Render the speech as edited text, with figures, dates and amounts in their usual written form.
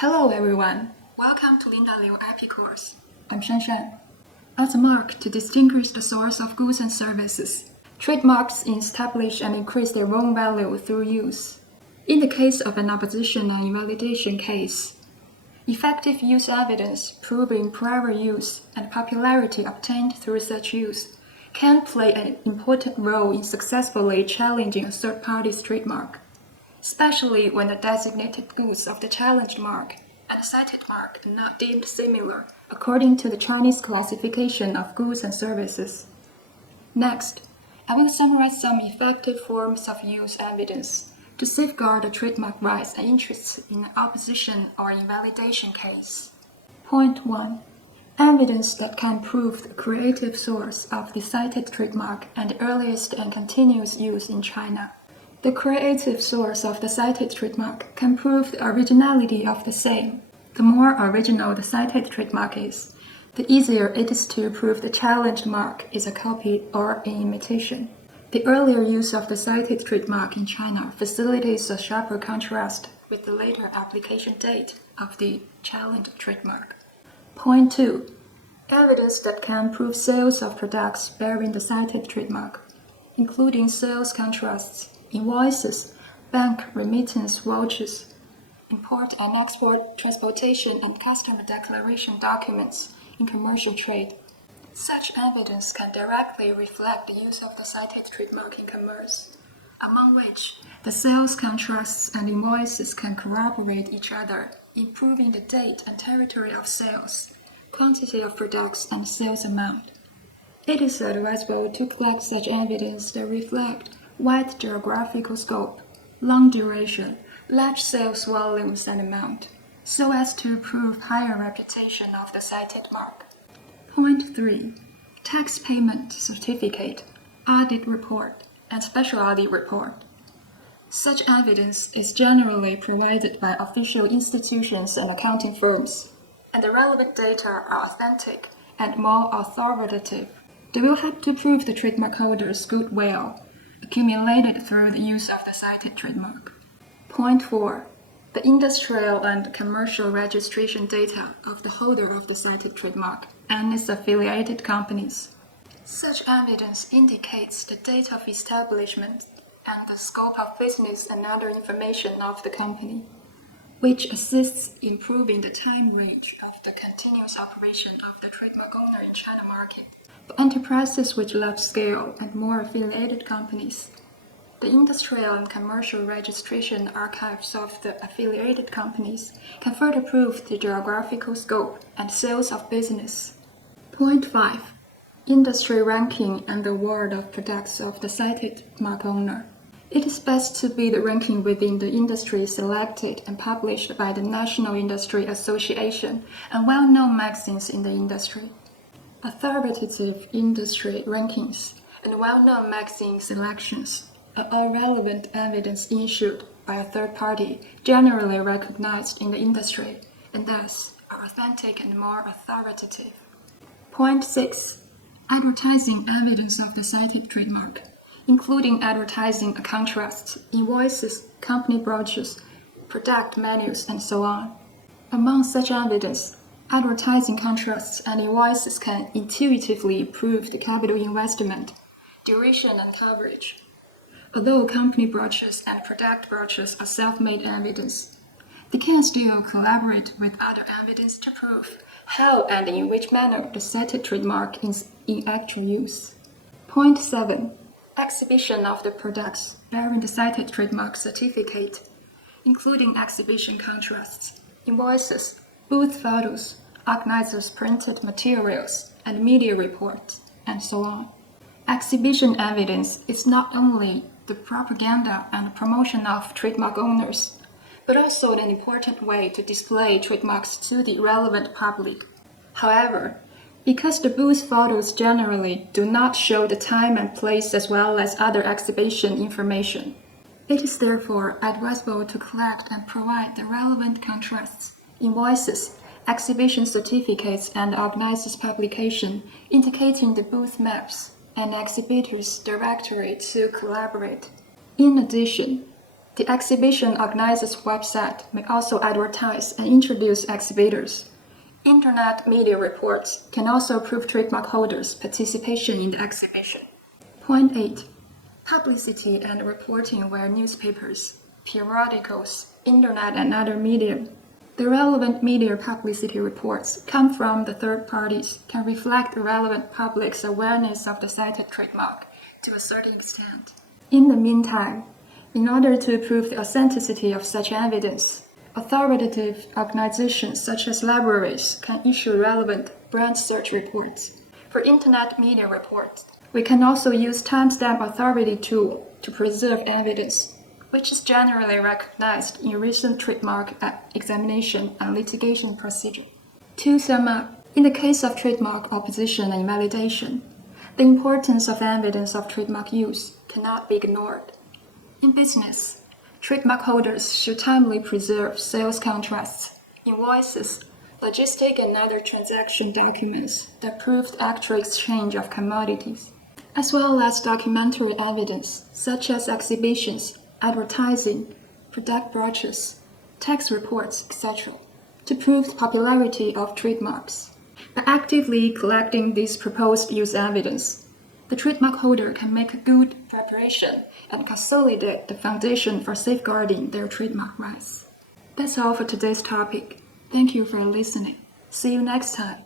Hello everyone, welcome to Linda Liu IP course. I'm Shanshan. As a mark to distinguish the source of goods and services, trademarks establish and increase their own value through use. In the case of an opposition and invalidation case, effective use evidence proving prior use and popularity obtained through such use can play an important role in successfully challenging a third party's trademark, especially when the designated goods of the challenged mark and cited mark are not deemed similar according to the Chinese classification of goods and services. Next, I will summarize some effective forms of use evidence to safeguard the trademark rights and interests in an opposition or invalidation case. Point 1. Evidence that can prove the creative source of the cited trademark and the earliest and continuous use in China. The creative source of the cited trademark can prove the originality of the same. The more original the cited trademark is, the easier it is to prove the challenged mark is a copy or an imitation. The earlier use of the cited trademark in China facilitates a sharper contrast with the later application date of the challenged trademark. Point 2. Evidence that can prove sales of products bearing the cited trademark, including sales contracts, invoices, bank remittance vouchers, import and export, transportation and customer declaration documents in commercial trade. Such evidence can directly reflect the use of the cited trademark in commerce, among which the sales contracts and invoices can corroborate each other in proving the date and territory of sales, quantity of products, and sales amount. It is advisable to collect such evidence that reflect wide geographical scope, long duration, large sales volumes and amount, so as to prove higher reputation of the cited mark. Point 3. Tax payment certificate, audit report, and special audit report. Such evidence is generally provided by official institutions and accounting firms, and the relevant data are authentic and more authoritative. They will help to prove the trademark holder's goodwill accumulated through the use of the cited trademark. Point 4. The industrial and commercial registration data of the holder of the cited trademark and its affiliated companies. Such evidence indicates the date of establishment and the scope of business and other information of the company, which assists in proving the time range of the continuous operation of the trademark owner in China market. For enterprises with large scale and more affiliated companies, the industrial and commercial registration archives of the affiliated companies can further prove the geographical scope and sales of business. Point 5. Industry ranking and the award of products of the cited mark owner. It is best to be the ranking within the industry selected and published by the National Industry Association and well-known magazines in the industry. Authoritative industry rankings and well-known magazine selections are all relevant evidence issued by a third party generally recognized in the industry and thus are authentic and more authoritative. Point 6. Advertising evidence of the cited trademark, including advertising contracts, invoices, company brochures, product menus, and so on. Among such evidence, advertising contracts and invoices can intuitively prove the capital investment, duration, and coverage. Although company brochures and product brochures are self-made evidence, they can still collaborate with other evidence to prove how and in which manner the cited trademark is in actual use. Point 7. Exhibition of the products bearing the cited trademark certificate, including exhibition contracts, invoices, booth photos, organizers' printed materials, and media reports, and so on. Exhibition evidence is not only the propaganda and promotion of trademark owners, but also an important way to display trademarks to the relevant public. However, because the booth photos generally do not show the time and place as well as other exhibition information, it is therefore advisable to collect and provide the relevant contracts, invoices, exhibition certificates, and organizers' publication indicating the booth maps and exhibitors' directory to collaborate. In addition, The exhibition organizer's website may also advertise and introduce exhibitors. Internet media reports can also prove trademark holders' participation in the exhibition. Point 8. Publicity and reporting via newspapers, periodicals, internet, and other media. The relevant media publicity reports come from the third parties can reflect the relevant public's awareness of the cited trademark to a certain extent. In the meantime, in order to prove the authenticity of such evidence, authoritative organizations such as libraries can issue relevant brand search reports. For Internet media reports, we can also use timestamp authority tool to preserve evidence, which is generally recognized in recent trademark examination and litigation procedure. To sum up, in the case of trademark opposition and invalidation, the importance of evidence of trademark use cannot be ignored. In business, trademark holders should timely preserve sales contracts, invoices, logistic and other transaction documents that prove the actual exchange of commodities, as well as documentary evidence such as exhibitions, advertising, product brochures, tax reports, etc., to prove the popularity of trademarks. By actively collecting this proposed use evidence, the trademark holder can make a good preparation and consolidate the foundation for safeguarding their trademark rights. That's all for today's topic. Thank you for listening. See you next time.